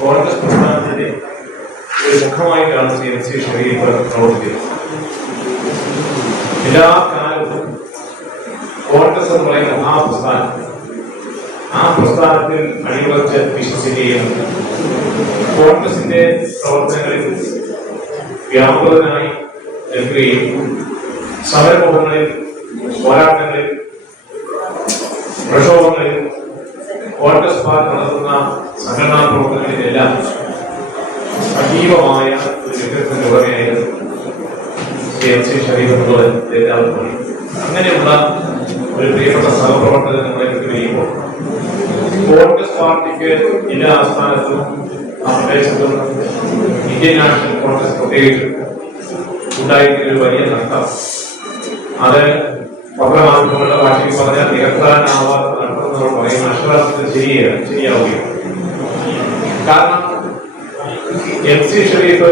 കോൺഗ്രസ് പ്രസ്ഥാനത്തിന്റെ ഒരു മുഖമായിട്ടാണ് ശ്രീ എൻ സി ഷെരീഫ് പ്രവർത്തിക്കുന്നത് എല്ലാ കാലത്തും കോൺഗ്രസ് എന്ന് പറയുന്ന മഹാപ്രസ്ഥാനം ആ പ്രസ്ഥാനത്തിൽ അടിയുറച്ച് വിശ്വസിക്കുകയും കോൺഗ്രസിന്റെ പ്രവർത്തനങ്ങളിൽ വ്യാപൃതനായി നിൽക്കുകയും സമരമുഖങ്ങളിൽ പോരാട്ടങ്ങളിൽ കോൺഗ്രസ് പാർട്ടി നടത്തുന്ന സംഘടനാ പ്രവർത്തനങ്ങളിലെല്ലാം സജീവമായ ഒരു എം സി ഷരീഫ് എല്ലാവർക്കും അങ്ങനെയുള്ള ഒരു പ്രിയപ്പെട്ട സഹപ്രവർത്തകർ നമ്മളെ വിട്ടുകഴിയുമ്പോൾ കോൺഗ്രസ് പാർട്ടിക്ക് എല്ലാ ആസ്ഥാനത്തും ആ പ്രദേശത്തും ഇന്ത്യൻ നാഷണൽ കോൺഗ്രസ് പ്രത്യേകിച്ച് ഉണ്ടായിരിക്കുന്ന ഒരു വലിയ നഷ്ടം. അത് പത്രമാധ്യമങ്ങളുടെ ഭാഷയിൽ പറഞ്ഞാൽ നികത്താനാവാത്ത നമ്മൾ പറയും അക്ഷരാർത്ഥത്തിൽ ശരിയാണ് ശരിയാവുകയാണ് കാരണം എം സി ഷരീഫ്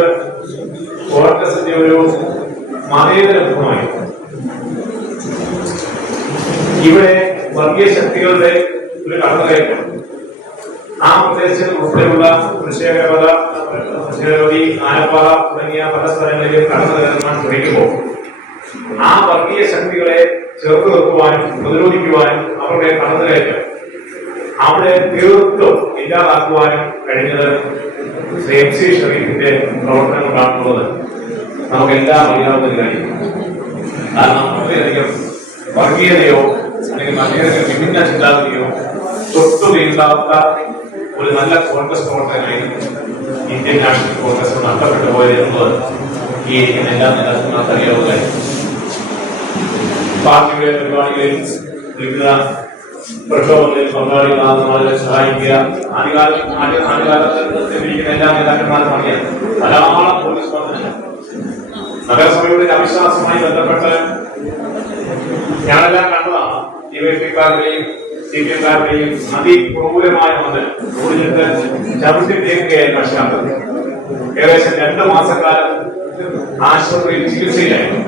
കോൺഗ്രസിന്റെ ഒരു മതേതര മുഖമായി ഇവിടെ വർഗീയ ശക്തികളുടെ ഒരു കടന്നുകയറ്റം. ആ പ്രദേശത്തിൽ ഉൾപ്പെടെയുള്ള കൃഷികരവത കൃഷികരവതി ആലപ്പാറ തുടങ്ങിയ പല സ്ഥലങ്ങളിലും കടന്നു ശ്രമിക്കുമ്പോൾ ആ വർഗീയ ശക്തികളെ ചെറുത്തു നിർത്തുവാനും പ്രതിരോധിക്കുവാനും അവരുടെ കടന്നുകയറ്റം. അവിടെ തീർത്തും ഇല്ലാതാക്കുവാനും കഴിഞ്ഞത് ശ്രീ എം സി ഷറീഫിന്റെ പ്രവർത്തനം കാണുന്നത് നമുക്കെല്ലാം അറിയാവുന്ന കാര്യം കാരണം വളരെയധികം വർഗീയതയോ അല്ലെങ്കിൽ വളരെയധികം വിഭിന്ന ചിന്താഗതിയോ തൊട്ടു വീഴ്ത്താത്ത ഒരു നല്ല കോൺഗ്രസ് പ്രവർത്തകനായി ഇന്ത്യൻ നാഷണൽ കോൺഗ്രസ് നഷ്ടപ്പെട്ടു പോയത് എന്നുള്ളത് ഈ ഇരിക്കുന്ന എല്ലാ നേതാക്കന്മാർക്കറിയാവുന്ന കാര്യം പാർട്ടിയുടെ പരിപാടികളിൽ വിവിധ പ്രക്ഷോഭങ്ങളിൽ പങ്കാളികളാകുന്ന ആളുകളെ സഹായിക്കുക. ആദ്യകാല ആദ്യ ആദ്യകാലത്ത് എല്ലാ നേതാക്കന്മാരും അറിയാം. ധാരാളം പോലീസ് പ്രവർത്തനങ്ങൾ. നഗരസഭയുടെ അവിശ്വാസവുമായി ബന്ധപ്പെട്ട് ഞാനെല്ലാം കണ്ടതാണ്. ഡിവൈഎഫ്ഐക്കാരുടെയും സി പി എംകാരുടെയും അതിക്രൂരമായ മുതൽ കൂടുതലിട്ട് ചവിട്ടി പശ്ചാത്തലത്തിൽ ഏകദേശം രണ്ട് മാസക്കാലം ആശുപത്രിയിൽ ചികിത്സയിലായിരുന്നു.